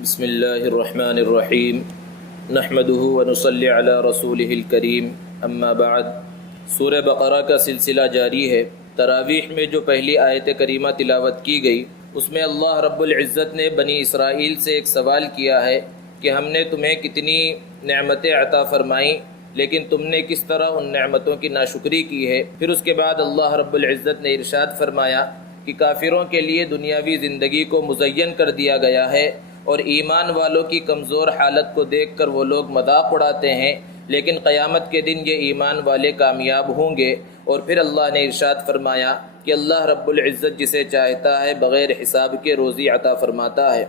بسم اللہ الرحمن الرحیم نحمده ونصلی علی رسولہ الکریم اما بعد۔ سورہ بقرہ کا سلسلہ جاری ہے۔ تراویح میں جو پہلی آیت کریمہ تلاوت کی گئی اس میں اللہ رب العزت نے بنی اسرائیل سے ایک سوال کیا ہے کہ ہم نے تمہیں کتنی نعمتیں عطا فرمائیں لیکن تم نے کس طرح ان نعمتوں کی ناشکری کی ہے۔ پھر اس کے بعد اللہ رب العزت نے ارشاد فرمایا کہ کافروں کے لیے دنیاوی زندگی کو مزین کر دیا گیا ہے اور ایمان والوں کی کمزور حالت کو دیکھ کر وہ لوگ مذاق اڑاتے ہیں، لیکن قیامت کے دن یہ ایمان والے کامیاب ہوں گے۔ اور پھر اللہ نے ارشاد فرمایا کہ اللہ رب العزت جسے چاہتا ہے بغیر حساب کے روزی عطا فرماتا ہے۔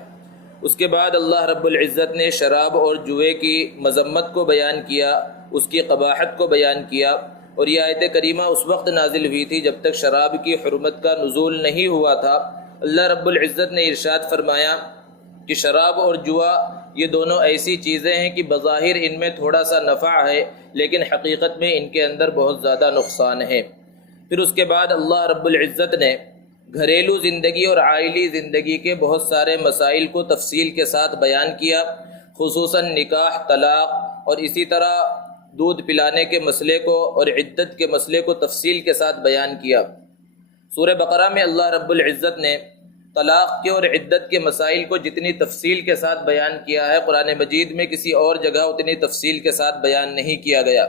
اس کے بعد اللہ رب العزت نے شراب اور جوئے کی مذمت کو بیان کیا، اس کی قباحت کو بیان کیا، اور یہ آیت کریمہ اس وقت نازل ہوئی تھی جب تک شراب کی حرمت کا نزول نہیں ہوا تھا۔ اللہ رب العزت نے ارشاد فرمایا کہ شراب اور جوا یہ دونوں ایسی چیزیں ہیں کہ بظاہر ان میں تھوڑا سا نفع ہے لیکن حقیقت میں ان کے اندر بہت زیادہ نقصان ہے۔ پھر اس کے بعد اللہ رب العزت نے گھریلو زندگی اور عائلی زندگی کے بہت سارے مسائل کو تفصیل کے ساتھ بیان کیا، خصوصاً نکاح، طلاق اور اسی طرح دودھ پلانے کے مسئلے کو اور عدت کے مسئلے کو تفصیل کے ساتھ بیان کیا۔ سورہ بقرہ میں اللہ رب العزت نے طلاق کے اور عدت کے مسائل کو جتنی تفصیل کے ساتھ بیان کیا ہے قرآن مجید میں کسی اور جگہ اتنی تفصیل کے ساتھ بیان نہیں کیا گیا۔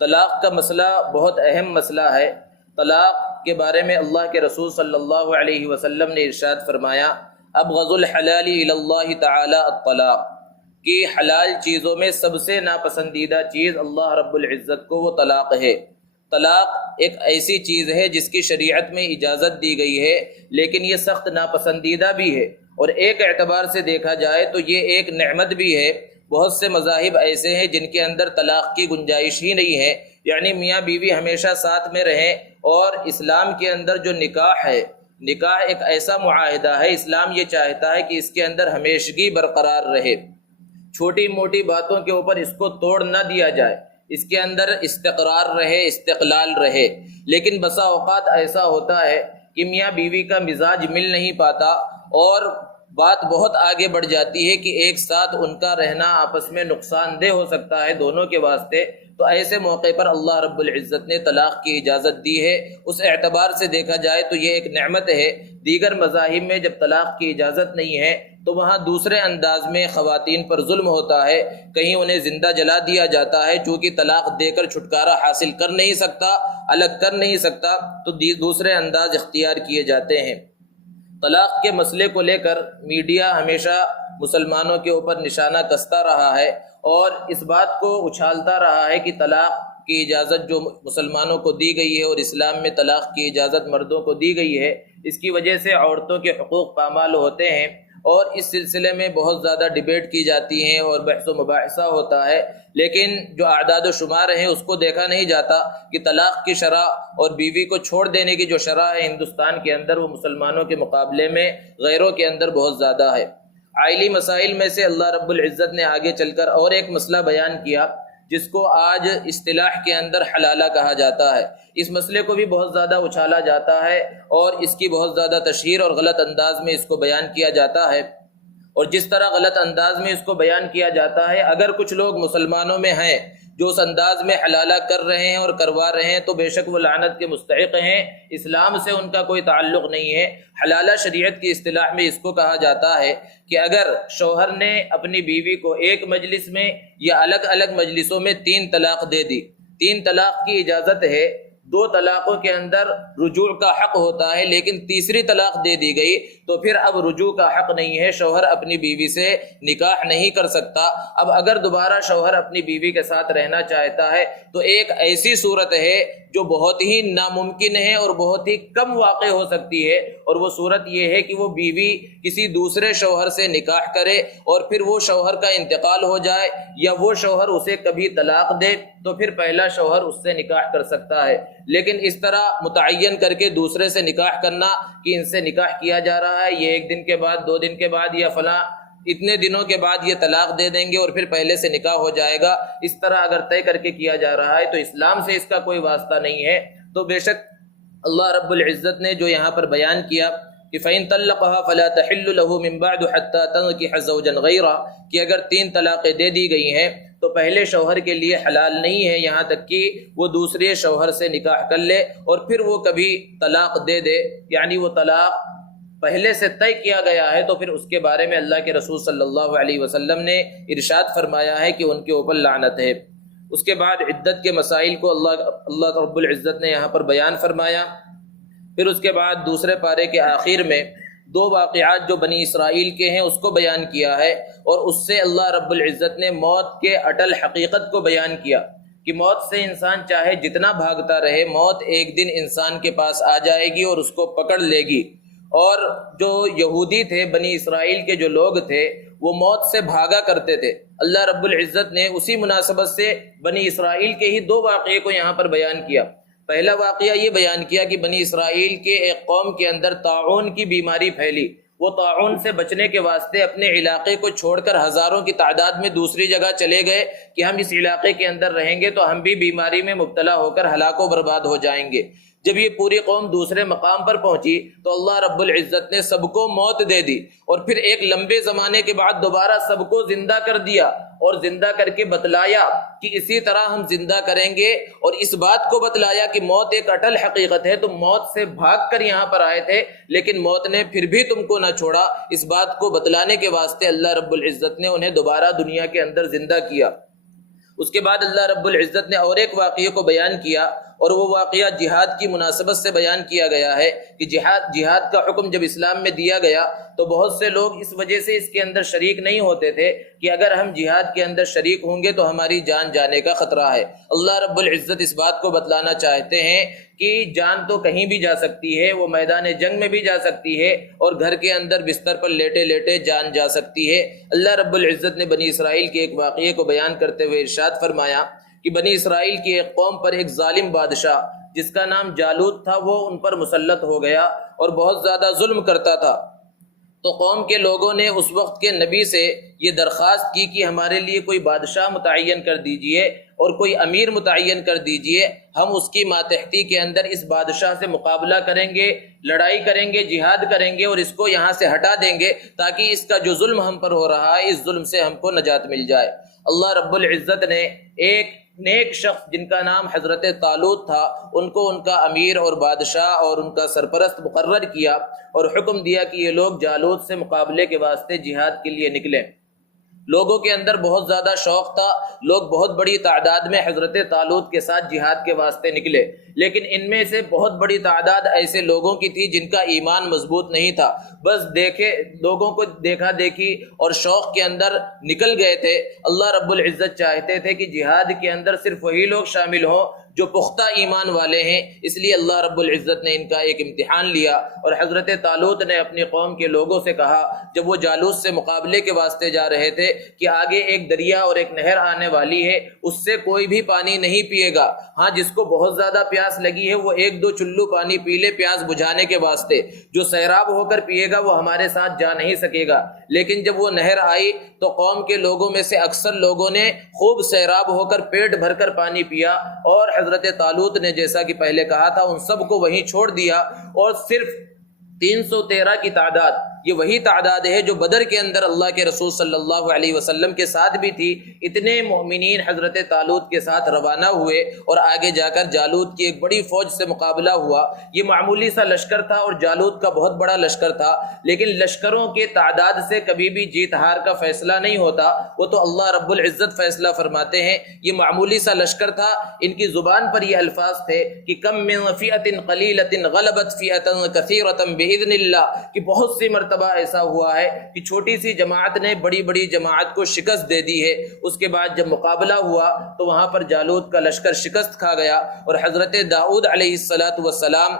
طلاق کا مسئلہ بہت اہم مسئلہ ہے۔ طلاق کے بارے میں اللہ کے رسول صلی اللہ علیہ وسلم نے ارشاد فرمایا ابغض الحلال الی اللہ تعالی الطلاق، کہ حلال چیزوں میں سب سے ناپسندیدہ چیز اللہ رب العزت کو وہ طلاق ہے۔ طلاق ایک ایسی چیز ہے جس کی شریعت میں اجازت دی گئی ہے لیکن یہ سخت ناپسندیدہ بھی ہے، اور ایک اعتبار سے دیکھا جائے تو یہ ایک نعمت بھی ہے۔ بہت سے مذاہب ایسے ہیں جن کے اندر طلاق کی گنجائش ہی نہیں ہے، یعنی میاں بیوی ہمیشہ ساتھ میں رہیں، اور اسلام کے اندر جو نکاح ہے، نکاح ایک ایسا معاہدہ ہے، اسلام یہ چاہتا ہے کہ اس کے اندر ہمیشگی برقرار رہے، چھوٹی موٹی باتوں کے اوپر اس کو توڑ نہ دیا جائے، اس کے اندر استقرار رہے، استقلال رہے۔ لیکن بسا اوقات ایسا ہوتا ہے کہ میاں بیوی کا مزاج مل نہیں پاتا اور بات بہت آگے بڑھ جاتی ہے کہ ایک ساتھ ان کا رہنا آپس میں نقصان دہ ہو سکتا ہے دونوں کے واسطے۔ تو ایسے موقع پر اللہ رب العزت نے طلاق کی اجازت دی ہے۔ اس اعتبار سے دیکھا جائے تو یہ ایک نعمت ہے۔ دیگر مذاہب میں جب طلاق کی اجازت نہیں ہے تو وہاں دوسرے انداز میں خواتین پر ظلم ہوتا ہے، کہیں انہیں زندہ جلا دیا جاتا ہے، چونکہ طلاق دے کر چھٹکارا حاصل کر نہیں سکتا، الگ کر نہیں سکتا، تو دوسرے انداز اختیار کیے جاتے ہیں۔ طلاق کے مسئلے کو لے کر میڈیا ہمیشہ مسلمانوں کے اوپر نشانہ کستا رہا ہے اور اس بات کو اچھالتا رہا ہے کہ طلاق کی اجازت جو مسلمانوں کو دی گئی ہے اور اسلام میں طلاق کی اجازت مردوں کو دی گئی ہے، اس کی وجہ سے عورتوں کے حقوق پامال ہوتے ہیں، اور اس سلسلے میں بہت زیادہ ڈیبیٹ کی جاتی ہیں اور بحث و مباحثہ ہوتا ہے، لیکن جو اعداد و شمار ہیں اس کو دیکھا نہیں جاتا کہ طلاق کی شرح اور بیوی کو چھوڑ دینے کی جو شرح ہے ہندوستان کے اندر وہ مسلمانوں کے مقابلے میں غیروں کے اندر بہت زیادہ ہے۔ عائلی مسائل میں سے اللہ رب العزت نے آگے چل کر اور ایک مسئلہ بیان کیا جس کو آج اصطلاح کے اندر حلالہ کہا جاتا ہے۔ اس مسئلے کو بھی بہت زیادہ اچھالا جاتا ہے اور اس کی بہت زیادہ تشہیر اور غلط انداز میں اس کو بیان کیا جاتا ہے، اور جس طرح غلط انداز میں اس کو بیان کیا جاتا ہے، اگر کچھ لوگ مسلمانوں میں ہیں جو اس انداز میں حلالہ کر رہے ہیں اور کروا رہے ہیں تو بے شک وہ لعنت کے مستحق ہیں، اسلام سے ان کا کوئی تعلق نہیں ہے۔ حلالہ شریعت کی اصطلاح میں اس کو کہا جاتا ہے کہ اگر شوہر نے اپنی بیوی کو ایک مجلس میں یا الگ الگ مجلسوں میں 3 طلاق دے دی، 3 طلاق کی اجازت ہے، 2 طلاقوں کے اندر رجوع کا حق ہوتا ہے، لیکن تیسری طلاق دے دی گئی تو پھر اب رجوع کا حق نہیں ہے، شوہر اپنی بیوی سے نکاح نہیں کر سکتا۔ اب اگر دوبارہ شوہر اپنی بیوی کے ساتھ رہنا چاہتا ہے تو ایک ایسی صورت ہے جو بہت ہی ناممکن ہے اور بہت ہی کم واقع ہو سکتی ہے، اور وہ صورت یہ ہے کہ وہ بیوی کسی دوسرے شوہر سے نکاح کرے اور پھر وہ شوہر کا انتقال ہو جائے یا وہ شوہر اسے کبھی طلاق دے تو پھر پہلا شوہر اس سے نکاح کر سکتا ہے۔ لیکن اس طرح متعین کر کے دوسرے سے نکاح کرنا کہ ان سے نکاح کیا جا رہا ہے، یہ 1 دن کے بعد 2 دن کے بعد یا فلاں اتنے دنوں کے بعد یہ طلاق دے دیں گے اور پھر پہلے سے نکاح ہو جائے گا، اس طرح اگر طے کر کے کیا جا رہا ہے تو اسلام سے اس کا کوئی واسطہ نہیں ہے۔ تو بے شک اللہ رب العزت نے جو یہاں پر بیان کیا کہ فَإِن طَلَّقَهَا فَلَا تَحِلُّ لَهُ مِن بَعْدُ حَتَّى تَنكِحَ زَوْجًا غَيْرَهُ، کہ اگر 3 طلاقیں دے دی گئی ہیں تو پہلے شوہر کے لیے حلال نہیں ہے یہاں تک کہ وہ دوسرے شوہر سے نکاح کر لے، اور پھر وہ کبھی طلاق دے دے، یعنی وہ طلاق پہلے سے طے کیا گیا ہے تو پھر اس کے بارے میں اللہ کے رسول صلی اللہ علیہ وسلم نے ارشاد فرمایا ہے کہ ان کے اوپر لعنت ہے۔ اس کے بعد عدت کے مسائل کو اللہ رب العزت نے یہاں پر بیان فرمایا۔ پھر اس کے بعد دوسرے پارے کے آخر میں 2 واقعات جو بنی اسرائیل کے ہیں اس کو بیان کیا ہے، اور اس سے اللہ رب العزت نے موت کے اٹل حقیقت کو بیان کیا کہ موت سے انسان چاہے جتنا بھاگتا رہے، موت ایک دن انسان کے پاس آ جائے گی اور اس کو پکڑ لے گی۔ اور جو یہودی تھے، بنی اسرائیل کے جو لوگ تھے، وہ موت سے بھاگا کرتے تھے۔ اللہ رب العزت نے اسی مناسبت سے بنی اسرائیل کے ہی 2 واقعے کو یہاں پر بیان کیا۔ پہلا واقعہ یہ بیان کیا کہ بنی اسرائیل کے ایک قوم کے اندر طاعون کی بیماری پھیلی، وہ طاعون سے بچنے کے واسطے اپنے علاقے کو چھوڑ کر ہزاروں کی تعداد میں دوسری جگہ چلے گئے کہ ہم اس علاقے کے اندر رہیں گے تو ہم بھی بیماری میں مبتلا ہو کر ہلاک و برباد ہو جائیں گے۔ جب یہ پوری قوم دوسرے مقام پر پہنچی تو اللہ رب العزت نے سب کو موت دے دی، اور پھر ایک لمبے زمانے کے بعد دوبارہ سب کو زندہ کر دیا، اور زندہ کر کے بتلایا کہ اسی طرح ہم زندہ کریں گے، اور اس بات کو بتلایا کہ موت ایک اٹل حقیقت ہے، تم موت سے بھاگ کر یہاں پر آئے تھے لیکن موت نے پھر بھی تم کو نہ چھوڑا۔ اس بات کو بتلانے کے واسطے اللہ رب العزت نے انہیں دوبارہ دنیا کے اندر زندہ کیا۔ اس کے بعد اللہ رب العزت نے اور ایک واقعے کو بیان کیا، اور وہ واقعہ جہاد کی مناسبت سے بیان کیا گیا ہے کہ جہاد کا حکم جب اسلام میں دیا گیا تو بہت سے لوگ اس وجہ سے اس کے اندر شریک نہیں ہوتے تھے کہ اگر ہم جہاد کے اندر شریک ہوں گے تو ہماری جان جانے کا خطرہ ہے۔ اللہ رب العزت اس بات کو بتلانا چاہتے ہیں کہ جان تو کہیں بھی جا سکتی ہے، وہ میدان جنگ میں بھی جا سکتی ہے، اور گھر کے اندر بستر پر لیٹے لیٹے جان جا سکتی ہے۔ اللہ رب العزت نے بنی اسرائیل کے ایک واقعے کو بیان کرتے ہوئے ارشاد فرمایا کہ بنی اسرائیل کی ایک قوم پر ایک ظالم بادشاہ جس کا نام جالوت تھا، وہ ان پر مسلط ہو گیا اور بہت زیادہ ظلم کرتا تھا۔ تو قوم کے لوگوں نے اس وقت کے نبی سے یہ درخواست کی کہ ہمارے لیے کوئی بادشاہ متعین کر دیجئے اور کوئی امیر متعین کر دیجئے، ہم اس کی ماتحتی کے اندر اس بادشاہ سے مقابلہ کریں گے، لڑائی کریں گے، جہاد کریں گے اور اس کو یہاں سے ہٹا دیں گے تاکہ اس کا جو ظلم ہم پر ہو رہا ہے اس ظلم سے ہم کو نجات مل جائے۔ اللہ رب العزت نے ایک نیک شخص جن کا نام حضرت طالوت تھا، ان کو ان کا امیر اور بادشاہ اور ان کا سرپرست مقرر کیا اور حکم دیا کہ یہ لوگ جالوت سے مقابلے کے واسطے جہاد کے لیے نکلیں۔ لوگوں کے اندر بہت زیادہ شوق تھا، لوگ بہت بڑی تعداد میں حضرت طالوت کے ساتھ جہاد کے واسطے نکلے، لیکن ان میں سے بہت بڑی تعداد ایسے لوگوں کی تھی جن کا ایمان مضبوط نہیں تھا، بس لوگوں کو دیکھا دیکھی اور شوق کے اندر نکل گئے تھے۔ اللہ رب العزت چاہتے تھے کہ جہاد کے اندر صرف وہی لوگ شامل ہوں جو پختہ ایمان والے ہیں، اس لیے اللہ رب العزت نے ان کا ایک امتحان لیا اور حضرت طالوت نے اپنی قوم کے لوگوں سے کہا جب وہ جالوت سے مقابلے کے واسطے جا رہے تھے کہ آگے ایک دریا اور ایک نہر آنے والی ہے، اس سے کوئی بھی پانی نہیں پیے گا، ہاں جس کو بہت زیادہ پیاس لگی ہے وہ 1-2 چلو پانی پی لے پیاس بجھانے کے واسطے، جو سیراب ہو کر پیے گا وہ ہمارے ساتھ جا نہیں سکے گا۔ لیکن جب وہ نہر آئی تو قوم کے لوگوں میں سے اکثر لوگوں نے خوب سیراب ہو کر پیٹ بھر کر پانی پیا، اور حضرت طالوت نے جیسا کہ پہلے کہا تھا ان سب کو وہیں چھوڑ دیا، اور صرف 313 کی تعداد، یہ وہی تعداد ہے جو بدر کے اندر اللہ کے رسول صلی اللہ علیہ وسلم کے ساتھ بھی تھی۔ اتنے مومنین حضرت طالوت کے ساتھ روانہ ہوئے اور آگے جا کر جالوت کی ایک بڑی فوج سے مقابلہ ہوا۔ یہ معمولی سا لشکر تھا اور جالوت کا بہت بڑا لشکر تھا، لیکن لشکروں کے تعداد سے کبھی بھی جیت ہار کا فیصلہ نہیں ہوتا، وہ تو اللہ رب العزت فیصلہ فرماتے ہیں۔ یہ معمولی سا لشکر تھا، ان کی زبان پر یہ الفاظ تھے کہ کم من فئۃ قلیلۃ غلبت فئۃ کثیرۃ باذن اللہ، کہ بہت سی مرتبہ ایسا ہوا ہے کہ چھوٹی سی جماعت نے بڑی بڑی جماعت کو شکست دے دی ہے۔ اس کے بعد جب مقابلہ ہوا تو وہاں پر جالوت کا لشکر شکست کھا گیا، اور حضرت داؤد علیہ السلام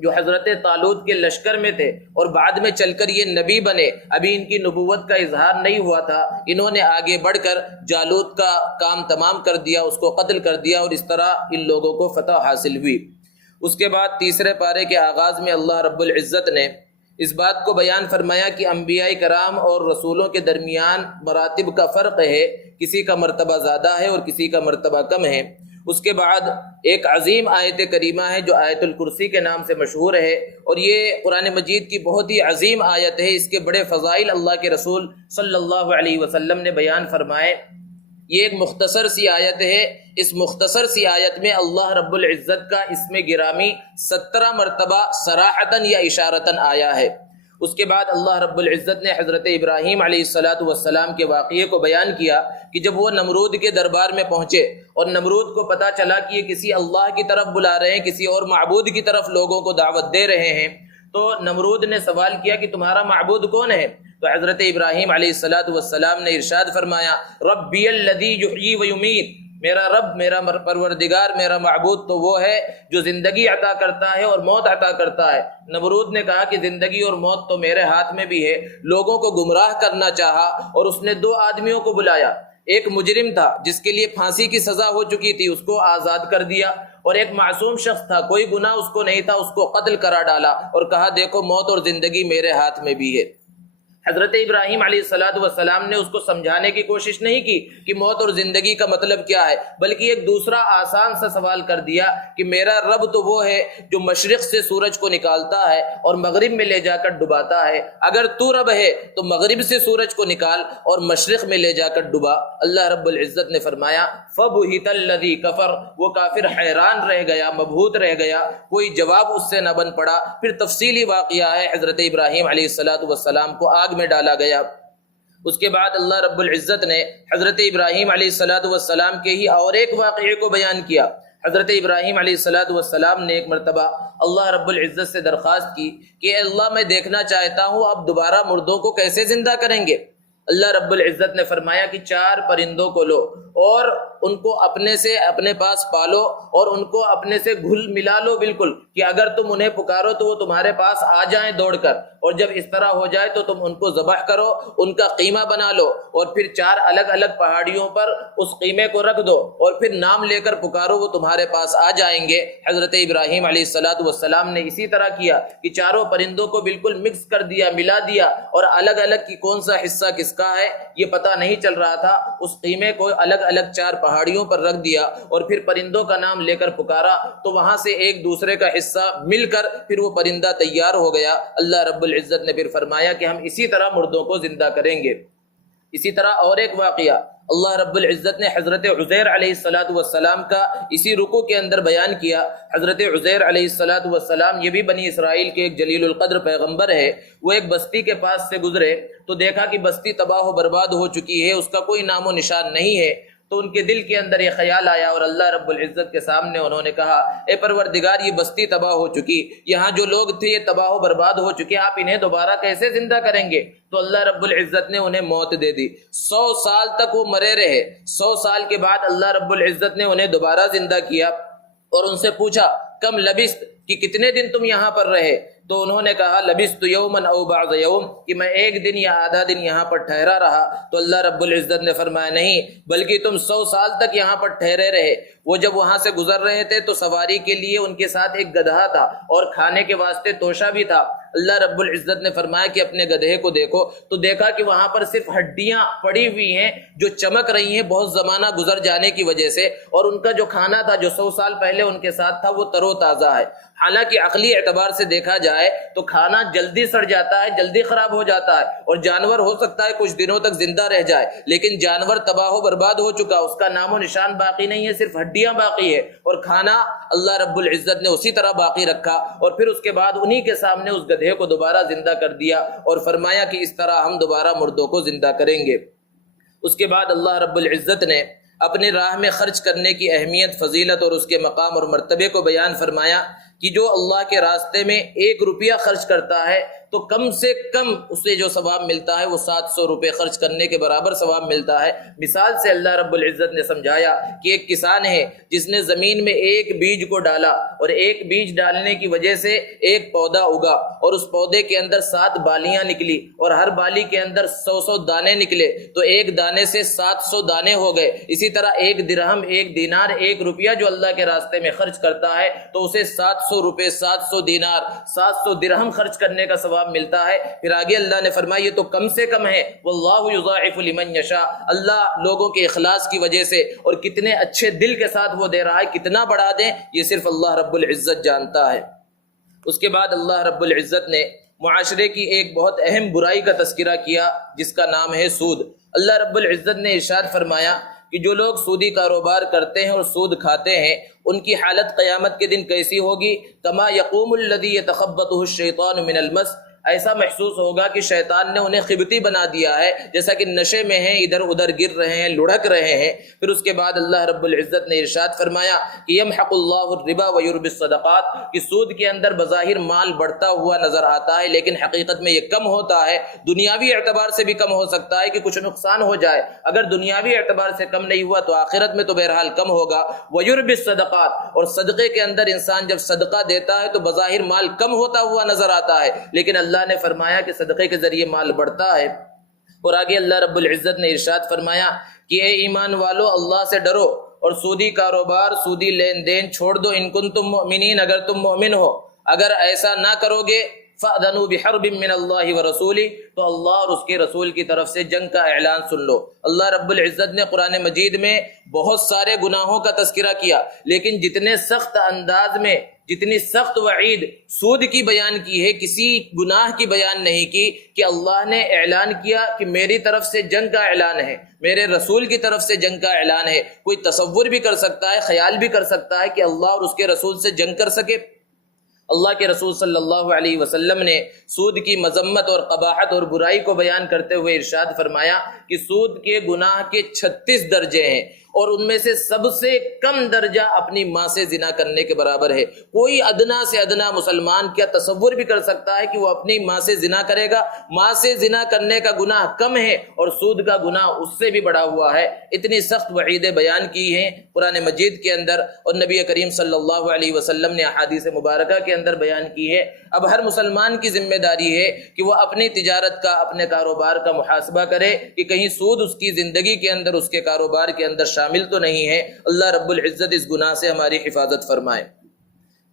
جو حضرت طالوت کے لشکر میں تھے اور بعد میں چل کر یہ نبی بنے، ابھی ان کی نبوت کا اظہار نہیں ہوا تھا، انہوں نے آگے بڑھ کر جالوت کا کام تمام کر دیا، اس کو قتل کر دیا، اور اس طرح ان لوگوں کو فتح حاصل ہوئی۔ اس کے بعد تیسرے پارے کے آغاز میں اللہ رب العزت نے اس بات کو بیان فرمایا کہ انبیاء کرام اور رسولوں کے درمیان مراتب کا فرق ہے، کسی کا مرتبہ زیادہ ہے اور کسی کا مرتبہ کم ہے۔ اس کے بعد ایک عظیم آیت کریمہ ہے جو آیت الکرسی کے نام سے مشہور ہے، اور یہ قرآن مجید کی بہت ہی عظیم آیت ہے۔ اس کے بڑے فضائل اللہ کے رسول صلی اللہ علیہ وسلم نے بیان فرمائے۔ یہ ایک مختصر سی آیت ہے۔ اس مختصر سی آیت میں اللہ رب العزت کا اسم گرامی 17 مرتبہ صراحتاً یا اشارتاً آیا ہے۔ اس کے بعد اللہ رب العزت نے حضرت ابراہیم علیہ السلام کے واقعے کو بیان کیا کہ جب وہ نمرود کے دربار میں پہنچے اور نمرود کو پتہ چلا کہ یہ کسی اللہ کی طرف بلا رہے ہیں، کسی اور معبود کی طرف لوگوں کو دعوت دے رہے ہیں، تو نمرود نے سوال کیا کہ تمہارا معبود کون ہے؟ تو حضرت ابراہیم علیہ السلام نے ارشاد فرمایا، ربی الذی یحیی و یمیت، میرا رب، میرا پروردگار، میرا معبود تو وہ ہے جو زندگی عطا کرتا ہے اور موت عطا کرتا ہے۔ نمرود نے کہا کہ زندگی اور موت تو میرے ہاتھ میں بھی ہے۔ لوگوں کو گمراہ کرنا چاہا اور اس نے 2 آدمیوں کو بلایا۔ ایک مجرم تھا جس کے لیے پھانسی کی سزا ہو چکی تھی، اس کو آزاد کر دیا، اور ایک معصوم شخص تھا، کوئی گناہ اس کو نہیں تھا، اس کو قتل کرا ڈالا اور کہا دیکھو موت اور زندگی میرے ہاتھ میں بھی ہے۔ حضرت ابراہیم علیہ السلام نے اس کو سمجھانے کی کوشش نہیں کی کہ موت اور زندگی کا مطلب کیا ہے، بلکہ ایک دوسرا آسان سا سوال کر دیا کہ میرا رب تو وہ ہے جو مشرق سے سورج کو نکالتا ہے اور مغرب میں لے جا کر ڈباتا ہے، اگر تو رب ہے تو مغرب سے سورج کو نکال اور مشرق میں لے جا کر ڈبا۔ اللہ رب العزت نے فرمایا فَبُهِتَ الَّذِي كَفَرَ، وہ کافر حیران رہ گیا، مبہوت رہ گیا، کوئی جواب اس سے نہ بن پڑا۔ پھر تفصیلی واقعہ ہے، حضرت ابراہیم علیہ السلام کو آگ میں ڈالا گیا۔ اس کے بعد اللہ رب العزت نے حضرت ابراہیم علیہ السلام کے ہی اور ایک واقعے کو بیان کیا۔ حضرت ابراہیم علیہ السلام نے ایک مرتبہ اللہ رب العزت سے درخواست کی کہ اے اللہ، میں دیکھنا چاہتا ہوں آپ دوبارہ مردوں کو کیسے زندہ کریں گے۔ اللہ رب العزت نے فرمایا کہ 4 پرندوں کو لو اور ان کو اپنے پاس پالو اور ان کو اپنے سے گھل ملا لو بالکل، کہ اگر تم انہیں پکارو تو وہ تمہارے پاس آ جائیں دوڑ کر، اور جب اس طرح ہو جائے تو تم ان کو ذبح کرو، ان کا قیمہ بنا لو، اور پھر 4 الگ الگ پہاڑیوں پر اس قیمے کو رکھ دو اور پھر نام لے کر پکارو، وہ تمہارے پاس آ جائیں گے۔ حضرت ابراہیم علیہ السلام نے اسی طرح کیا کہ 4 پرندوں کو بالکل مکس کر دیا، ملا دیا، اور الگ الگ کی کون سا حصہ کس کا ہے یہ پتہ نہیں چل رہا تھا، اس قیمے کو الگ الگ 4 پہاڑیوں پر رکھ دیا اور پھر پرندوں کا نام لے کر پکارا، تو وہاں سے ایک دوسرے کا حصہ مل کر پھر وہ پرندہ تیار ہو گیا۔ اللہ رب العزت نے پھر فرمایا کہ ہم اسی طرح مردوں کو زندہ کریں گے۔ اسی طرح اور ایک واقعہ اللہ رب العزت نے حضرت عزیر علیہ السلام کا اسی رکوع کے اندر بیان کیا۔ حضرت عزیر علیہ السلام یہ بھی بنی اسرائیل کے ایک جلیل القدر پیغمبر ہے۔ وہ ایک بستی کے پاس سے گزرے تو دیکھا کہ بستی تباہ و برباد ہو چکی ہے، اس کا کوئی نام و نشان نہیں ہے، تو ان کے دل کے اندر یہ خیال آیا اور اللہ رب العزت کے سامنے انہوں نے کہا اے پروردگار، یہ بستی تباہ ہو چکی، یہاں جو لوگ تھے یہ تباہ و برباد ہو چکے، آپ انہیں دوبارہ کیسے زندہ کریں گے؟ تو اللہ رب العزت نے انہیں موت دے دی۔ 100 سال تک وہ مرے رہے۔ 100 سال کے بعد اللہ رب العزت نے انہیں دوبارہ زندہ کیا اور ان سے پوچھا کم لبثت، کہ کتنے دن تم یہاں پر رہے؟ تو انہوں نے کہا لبثت یوما او بعض یوم، کہ میں 1 دن یا آدھا دن یہاں پر ٹھہرا رہا۔ تو اللہ رب العزت نے فرمایا نہیں، بلکہ تم 100 سال تک یہاں پر ٹھہرے رہے۔ وہ جب وہاں سے گزر رہے تھے تو سواری کے لیے ان کے ساتھ ایک گدھا تھا اور کھانے کے واسطے توشہ بھی تھا۔ اللہ رب العزت نے فرمایا کہ اپنے گدھے کو دیکھو، تو دیکھا کہ وہاں پر صرف ہڈیاں پڑی ہوئی ہیں جو چمک رہی ہیں بہت زمانہ گزر جانے کی وجہ سے، اور ان کا جو کھانا تھا جو 100 سال پہلے ان کے ساتھ تھا وہ تر و تازہ ہے۔ حالانکہ عقلی اعتبار سے دیکھا جائے تو کھانا جلدی سڑ جاتا ہے، جلدی خراب ہو جاتا ہے، اور جانور ہو سکتا ہے کچھ دنوں تک زندہ رہ جائے، لیکن جانور تباہ و برباد ہو چکا، اس کا نام و نشان باقی نہیں ہے، صرف ہڈیاں باقی ہے، اور کھانا اللہ رب العزت نے اسی طرح باقی رکھا، اور پھر اس کے بعد انہی کے سامنے اس گدھے کو دوبارہ زندہ کر دیا اور فرمایا کہ اس طرح ہم دوبارہ مردوں کو زندہ کریں گے۔ اس کے بعد اللہ رب العزت نے اپنے راہ میں خرچ کرنے کی اہمیت، فضیلت اور اس کے مقام اور مرتبے کو بیان فرمایا کہ جو اللہ کے راستے میں 1 روپیہ خرچ کرتا ہے تو کم سے کم اسے جو ثواب ملتا ہے وہ 700 روپے خرچ کرنے کے برابر ثواب ملتا ہے۔ مثال سے اللہ رب العزت نے سمجھایا کہ ایک کسان ہے جس نے زمین میں 1 بیج کو ڈالا، اور 1 بیج ڈالنے کی وجہ سے ایک پودا اگا، اور اس پودے کے اندر 7 بالیاں نکلی، اور ہر بالی کے اندر 100 دانے نکلے، تو ایک دانے سے 700 دانے ہو گئے۔ اسی طرح 1 درہم، 1 دینار، 1 روپیہ جو اللہ کے راستے میں خرچ کرتا ہے تو اسے 700 روپے، 700 دینار، 700 درہم خرچ کرنے کا ثواب ثواب ملتا ہے۔ پھر آگے اللہ نے فرمایا یہ تو کم سے کم ہے، واللہ یضاعف لمن یشاء، اللہ لوگوں کے اخلاص کی وجہ سے اور کتنے اچھے دل کے ساتھ وہ دے رہا ہے، کتنا بڑھا دیں یہ صرف اللہ رب العزت جانتا ہے۔ اس کے بعد اللہ رب العزت نے معاشرے کی ایک بہت اہم برائی کا تذکرہ کیا جس کا نام ہے سود۔ اللہ رب العزت نے ارشاد فرمایا کہ جو لوگ سودی کاروبار کرتے ہیں اور سود کھاتے ہیں ان کی حالت قیامت کے دن کیسی ہوگی؟ کما یقوم الذی یتخبطہ الشیطان من المس، ایسا محسوس ہوگا کہ شیطان نے انہیں خبتی بنا دیا ہے، جیسا کہ نشے میں ہیں، ادھر ادھر گر رہے ہیں، لڑک رہے ہیں۔ پھر اس کے بعد اللہ رب العزت نے ارشاد فرمایا کہ یمحق اللہ الربا ویربی الصدقات، کہ سود کے اندر بظاہر مال بڑھتا ہوا نظر آتا ہے لیکن حقیقت میں یہ کم ہوتا ہے، دنیاوی اعتبار سے بھی کم ہو سکتا ہے کہ کچھ نقصان ہو جائے، اگر دنیاوی اعتبار سے کم نہیں ہوا تو آخرت میں تو بہرحال کم ہوگا۔ ویربی الصدقات، اور صدقے کے اندر انسان جب صدقہ دیتا ہے تو بظاہر مال کم ہوتا ہوا نظر آتا ہے لیکن اللہ نے فرمایا کہ صدقے کے ذریعے مال بڑھتا ہے۔ اور آگے اللہ رب العزت نے ارشاد فرمایا کہ اے ایمان والو اللہ سے ڈرو اور سودی کاروبار، سودی لین دین چھوڑ دو، ان کنتم مؤمنین، اگر تم مومن ہو۔ اگر ایسا نہ کرو گے فَأْذَنُوا بِحَرْبٍ مِّنَ اللَّهِ وَرَسُولِهِ، تو اللہ اور اس کے رسول کی طرف سے جنگ کا اعلان سن لو۔ اللہ رب العزت نے قرآن مجید میں بہت سارے گناہوں کا تذکرہ کیا لیکن جتنے سخت انداز میں، جتنی سخت وعید سود کی بیان کی ہے، کسی گناہ کی بیان نہیں کی کہ اللہ نے اعلان کیا کہ میری طرف سے جنگ کا اعلان ہے، میرے رسول کی طرف سے جنگ کا اعلان ہے۔ کوئی تصور بھی کر سکتا ہے، خیال بھی کر سکتا ہے کہ اللہ اور اس کے رسول سے جنگ کر سکے؟ اللہ کے رسول صلی اللہ علیہ وسلم نے سود کی مذمت اور قباحت اور برائی کو بیان کرتے ہوئے ارشاد فرمایا کہ سود کے گناہ کے 36 درجے ہیں اور ان میں سے سب سے کم درجہ اپنی ماں سے زنا کرنے کے برابر ہے۔ کوئی ادنا سے ادنا مسلمان کیا تصور بھی کر سکتا ہے کہ وہ اپنی ماں سے زنا کرے گا؟ ماں سے زنا کرنے کا گناہ کم ہے اور سود کا گناہ اس سے بھی بڑا ہوا ہے۔ اتنی سخت وعیدیں بیان کی ہیں قرآن مجید کے اندر اور نبی کریم صلی اللہ علیہ وسلم نے احادیث مبارکہ کے اندر بیان کی ہے۔ اب ہر مسلمان کی ذمہ داری ہے کہ وہ اپنی تجارت کا، اپنے کاروبار کا محاسبہ کرے کہ کہیں سود اس کی زندگی کے اندر، اس کے کاروبار کے اندر شامل تو نہیں ہے۔ اللہ رب العزت اس گناہ سے ہماری حفاظت فرمائے۔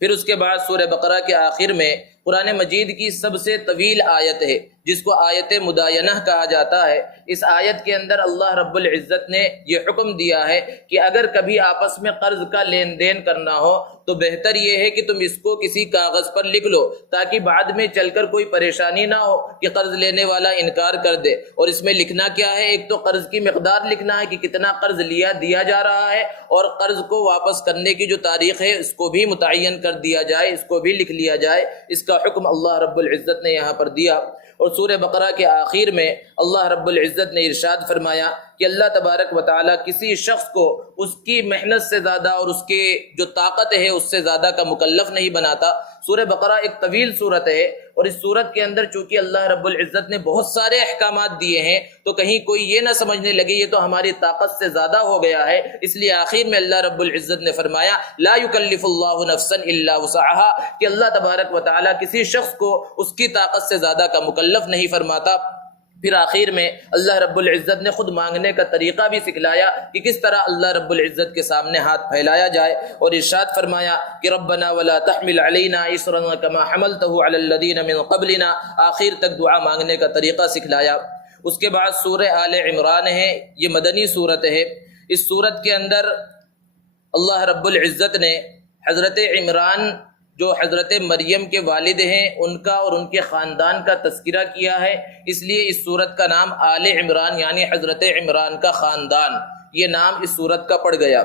پھر اس کے بعد سورہ بقرہ کے آخر میں قرآن مجید کی سب سے طویل آیت ہے جس کو آیت مداینہ کہا جاتا ہے۔ اس آیت کے اندر اللہ رب العزت نے یہ حکم دیا ہے کہ اگر کبھی آپس میں قرض کا لین دین کرنا ہو تو بہتر یہ ہے کہ تم اس کو کسی کاغذ پر لکھ لو تاکہ بعد میں چل کر کوئی پریشانی نہ ہو کہ قرض لینے والا انکار کر دے۔ اور اس میں لکھنا کیا ہے؟ ایک تو قرض کی مقدار لکھنا ہے کہ کتنا قرض دیا جا رہا ہے، اور قرض کو واپس کرنے کی جو تاریخ ہے اس کو بھی متعین کر دیا جائے، اس کو بھی لکھ لیا جائے۔ اس کا حکم اللہ رب العزت نے یہاں پر دیا۔ اور سورہ بقرہ کے آخر میں اللہ رب العزت نے ارشاد فرمایا کہ اللہ تبارک و تعالیٰ کسی شخص کو اس کی محنت سے زیادہ اور اس کی جو طاقت ہے اس سے زیادہ کا مکلف نہیں بناتا۔ سورہ بقرہ ایک طویل صورت ہے اور اس صورت کے اندر چونکہ اللہ رب العزت نے بہت سارے احکامات دیے ہیں تو کہیں کوئی یہ نہ سمجھنے لگے یہ تو ہماری طاقت سے زیادہ ہو گیا ہے، اس لیے آخر میں اللہ رب العزت نے فرمایا لا یکلف اللہ نفسا الا وسعها، کہ اللہ تبارک و تعالیٰ کسی شخص کو اس کی طاقت سے زیادہ کا مکلف نہیں فرماتا۔ پھر آخر میں اللہ رب العزت نے خود مانگنے کا طریقہ بھی سکھلایا کہ کس طرح اللہ رب العزت کے سامنے ہاتھ پھیلایا جائے، اور ارشاد فرمایا کہ ربنا ولا تحمل علینا اصرا كما حملته على الذين من قبلنا، آخر تک دعا مانگنے کا طریقہ سکھلایا۔ اس کے بعد سورہ آل عمران ہے، یہ مدنی صورت ہے۔ اس صورت کے اندر اللہ رب العزت نے حضرت عمران جو حضرت مریم کے والد ہیں ان کا اور ان کے خاندان کا تذکرہ کیا ہے، اس لیے اس سورت کا نام آل عمران یعنی حضرت عمران کا خاندان، یہ نام اس سورت کا پڑ گیا۔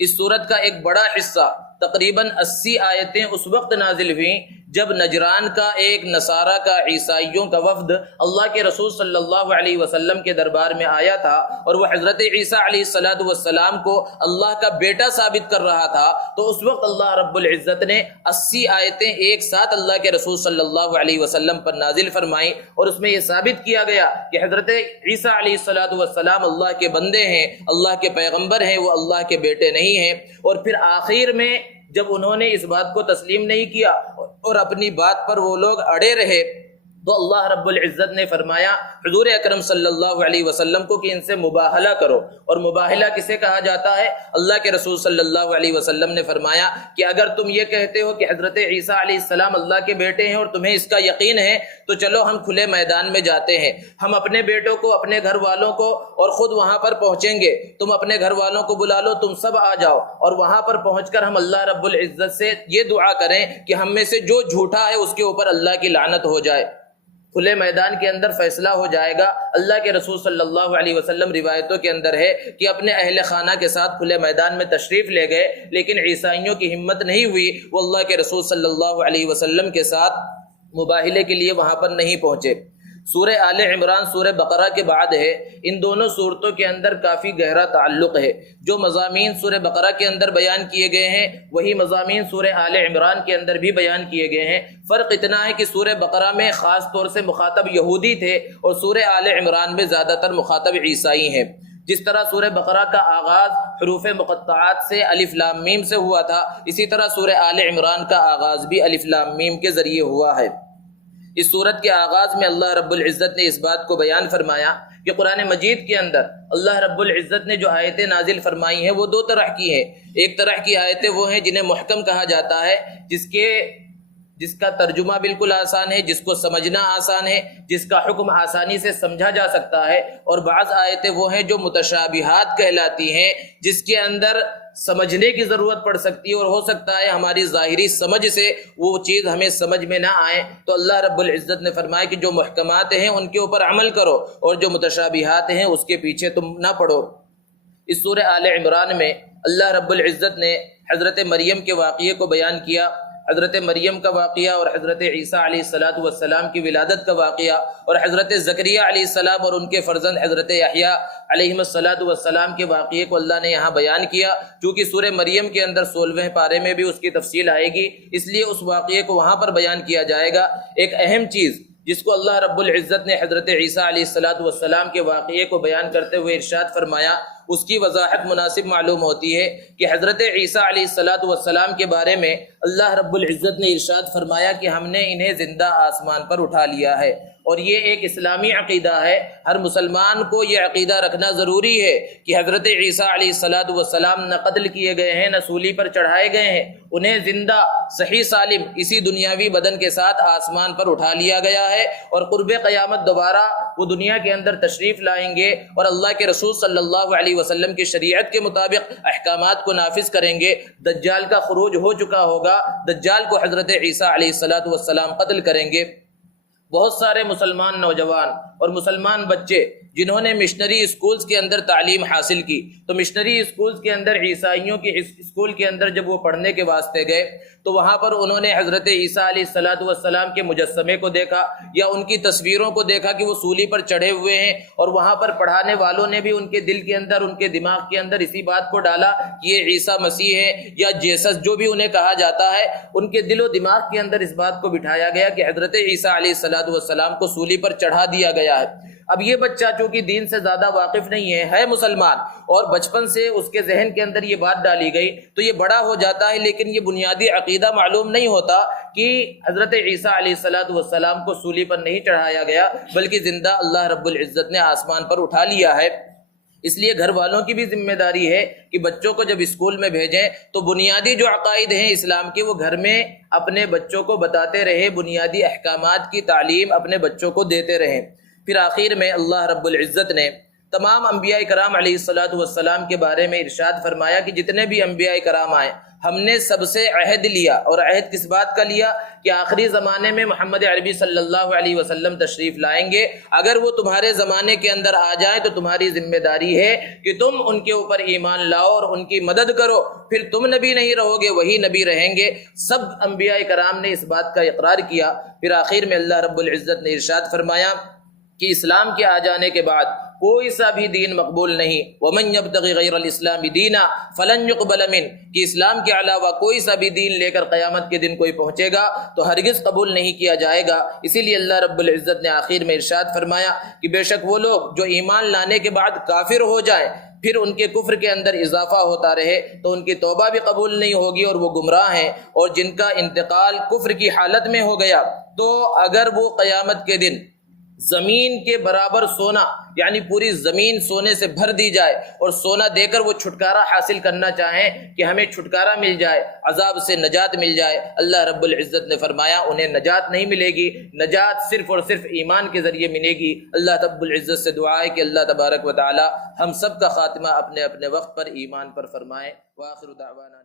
اس سورت کا ایک بڑا حصہ تقریباً 80 آیتیں اس وقت نازل ہوئیں جب نجران کا ایک نصارہ کا، عیسائیوں کا وفد اللہ کے رسول صلی اللہ علیہ وسلم کے دربار میں آیا تھا اور وہ حضرت عیسیٰ علیہ السلام کو اللہ کا بیٹا ثابت کر رہا تھا، تو اس وقت اللہ رب العزت نے 80 آیتیں ایک ساتھ اللہ کے رسول صلی اللہ علیہ وسلم پر نازل فرمائیں اور اس میں یہ ثابت کیا گیا کہ حضرت عیسیٰ علیہ السلام اللہ کے بندے ہیں، اللہ کے پیغمبر ہیں، وہ اللہ کے بیٹے نہیں ہیں۔ اور پھر آخر میں جب انہوں نے اس بات کو تسلیم نہیں کیا اور اپنی بات پر وہ لوگ اڑے رہے تو اللہ رب العزت نے فرمایا حضور اکرم صلی اللہ علیہ وسلم کو کہ ان سے مباہلہ کرو. اور مباہلہ کسے کہا جاتا ہے؟ اللہ کے رسول صلی اللہ علیہ وسلم نے فرمایا کہ اگر تم یہ کہتے ہو کہ حضرت عیسیٰ علیہ السلام اللہ کے بیٹے ہیں اور تمہیں اس کا یقین ہے تو چلو ہم کھلے میدان میں جاتے ہیں، ہم اپنے بیٹوں کو، اپنے گھر والوں کو اور خود وہاں پر پہنچیں گے، تم اپنے گھر والوں کو بلا لو، تم سب آ جاؤ اور وہاں پر پہنچ کر ہم اللہ رب العزت سے یہ دعا کریں کہ ہم میں سے جو جھوٹا ہے اس کے اوپر اللہ کی لعنت ہو جائے. کھلے میدان کے اندر فیصلہ ہو جائے گا. اللہ کے رسول صلی اللہ علیہ وسلم روایتوں کے اندر ہے کہ اپنے اہل خانہ کے ساتھ کھلے میدان میں تشریف لے گئے، لیکن عیسائیوں کی ہمت نہیں ہوئی، وہ اللہ کے رسول صلی اللہ علیہ وسلم کے ساتھ مباہلے کے لیے وہاں پر نہیں پہنچے. سورہ آل عمران سورہ بقرہ کے بعد ہے. ان دونوں صورتوں کے اندر کافی گہرا تعلق ہے. جو مضامین سورہ بقرہ کے اندر بیان کیے گئے ہیں وہی مضامین سورہ آل عمران کے اندر بھی بیان کیے گئے ہیں. فرق اتنا ہے کہ سورہ بقرہ میں خاص طور سے مخاطب یہودی تھے اور سورہ آل عمران میں زیادہ تر مخاطب عیسائی ہیں. جس طرح سورہ بقرہ کا آغاز حروف مقطعات سے الف لام میم سے ہوا تھا، اسی طرح سورہ آل عمران کا آغاز بھی الف لام میم کے ذریعے ہوا ہے. اس صورت کے آغاز میں اللہ رب العزت نے اس بات کو بیان فرمایا کہ قرآن مجید کے اندر اللہ رب العزت نے جو آیتیں نازل فرمائی ہیں وہ دو طرح کی ہیں. ایک طرح کی آیتیں وہ ہیں جنہیں محکم کہا جاتا ہے، جس کا ترجمہ بالکل آسان ہے، جس کو سمجھنا آسان ہے، جس کا حکم آسانی سے سمجھا جا سکتا ہے. اور بعض آیتیں وہ ہیں جو متشابہات کہلاتی ہیں، جس کے اندر سمجھنے کی ضرورت پڑ سکتی ہے اور ہو سکتا ہے ہماری ظاہری سمجھ سے وہ چیز ہمیں سمجھ میں نہ آئے. تو اللہ رب العزت نے فرمایا کہ جو محکمات ہیں ان کے اوپر عمل کرو اور جو متشابہات ہیں اس کے پیچھے تم نہ پڑو. اس سورہ آل عمران میں اللہ رب العزت نے حضرت مریم کے واقعے کو بیان کیا. حضرت مریم کا واقعہ اور حضرت عیسیٰ علیہ السلام کی ولادت کا واقعہ اور حضرت زکریا علیہ السلام اور ان کے فرزند حضرت یحییٰ علیہ السلام کے واقعے کو اللہ نے یہاں بیان کیا. چونکہ سورہ مریم کے اندر 16ویں پارے میں بھی اس کی تفصیل آئے گی، اس لیے اس واقعے کو وہاں پر بیان کیا جائے گا. ایک اہم چیز جس کو اللہ رب العزت نے حضرت عیسیٰ علیہ السلام کے واقعے کو بیان کرتے ہوئے ارشاد فرمایا، اس کی وضاحت مناسب معلوم ہوتی ہے کہ حضرت عیسیٰ علیہ السلام کے بارے میں اللہ رب العزت نے ارشاد فرمایا کہ ہم نے انہیں زندہ آسمان پر اٹھا لیا ہے. اور یہ ایک اسلامی عقیدہ ہے. ہر مسلمان کو یہ عقیدہ رکھنا ضروری ہے کہ حضرت عیسیٰ علیہ السلام نہ قتل کیے گئے ہیں، نہ سولی پر چڑھائے گئے ہیں، انہیں زندہ صحیح سالم اسی دنیاوی بدن کے ساتھ آسمان پر اٹھا لیا گیا ہے. اور قرب قیامت دوبارہ وہ دنیا کے اندر تشریف لائیں گے اور اللہ کے رسول صلی اللہ علیہ وسلم کی شریعت کے مطابق احکامات کو نافذ کریں گے. دجال کا خروج ہو چکا ہوگا، دجال کو حضرت عیسیٰ علیہ السلام قتل کریں گے. بہت سارے مسلمان نوجوان اور مسلمان بچے جنہوں نے مشنری اسکولز کے اندر تعلیم حاصل کی، تو مشنری اسکولز کے اندر عیسائیوں کے اسکول کے اندر جب وہ پڑھنے کے واسطے گئے تو وہاں پر انہوں نے حضرت عیسیٰ علیہ السلام کے مجسمے کو دیکھا یا ان کی تصویروں کو دیکھا کہ وہ سولی پر چڑھے ہوئے ہیں. اور وہاں پر پڑھانے والوں نے بھی ان کے دل کے اندر، ان کے دماغ کے اندر اسی بات کو ڈالا کہ یہ عیسیٰ مسیح ہے یا جیسس جو بھی انہیں کہا جاتا ہے. ان کے دل و دماغ کے اندر اس بات کو بٹھایا گیا کہ حضرت عیسیٰ علیہ السلام کو سولی پر چڑھا دیا گیا ہے. اب یہ بچہ چونکہ دین سے زیادہ واقف نہیں ہے مسلمان، اور بچپن سے اس کے ذہن کے اندر یہ بات ڈالی گئی تو یہ بڑا ہو جاتا ہے، لیکن یہ بنیادی عقیدہ معلوم نہیں ہوتا کہ حضرت عیسیٰ علیہ السلام کو سولی پر نہیں چڑھایا گیا بلکہ زندہ اللہ رب العزت نے آسمان پر اٹھا لیا ہے. اس لیے گھر والوں کی بھی ذمہ داری ہے کہ بچوں کو جب اسکول میں بھیجیں تو بنیادی جو عقائد ہیں اسلام کے وہ گھر میں اپنے بچوں کو بتاتے رہیں، بنیادی احکامات کی تعلیم اپنے بچوں کو دیتے رہیں. پھر آخر میں اللہ رب العزت نے تمام انبیاء کرام علیہ السلام کے بارے میں ارشاد فرمایا کہ جتنے بھی انبیاء کرام آئے ہم نے سب سے عہد لیا. اور عہد کس بات کا لیا؟ کہ آخری زمانے میں محمد عربی صلی اللہ علیہ وسلم تشریف لائیں گے، اگر وہ تمہارے زمانے کے اندر آ جائیں تو تمہاری ذمہ داری ہے کہ تم ان کے اوپر ایمان لاؤ اور ان کی مدد کرو. پھر تم نبی نہیں رہو گے، وہی نبی رہیں گے. سب انبیاء کرام نے اس بات کا اقرار کیا. پھر آخر میں اللہ رب العزت نے ارشاد فرمایا کہ اسلام کے آ جانے کے بعد کوئی سا بھی دین مقبول نہیں۔ وَمَن يَبْتَغِ غَيْرَ الْإِسْلَامِ دِينًا فَلَن يُقْبَلَ مِنْهُ، کہ اسلام کے علاوہ کوئی سا بھی دین لے کر قیامت کے دن کوئی پہنچے گا تو ہرگز قبول نہیں کیا جائے گا۔ اسی لیے اللہ رب العزت نے آخر میں ارشاد فرمایا کہ بے شک وہ لوگ جو ایمان لانے کے بعد کافر ہو جائیں، پھر ان کے کفر کے اندر اضافہ ہوتا رہے تو ان کی توبہ بھی قبول نہیں ہوگی اور وہ گمراہ ہیں، اور جن کا انتقال کفر کی حالت میں ہو گیا تو اگر وہ قیامت کے دن زمین کے برابر سونا، یعنی پوری زمین سونے سے بھر دی جائے اور سونا دے کر وہ چھٹکارا حاصل کرنا چاہیں کہ ہمیں چھٹکارا مل جائے، عذاب سے نجات مل جائے، اللہ رب العزت نے فرمایا انہیں نجات نہیں ملے گی، نجات صرف اور صرف ایمان کے ذریعے ملے گی۔ اللہ رب العزت سے دعا ہے کہ اللہ تبارک و تعالی ہم سب کا خاتمہ اپنے اپنے وقت پر ایمان پر فرمائے۔ وآخر دعوانا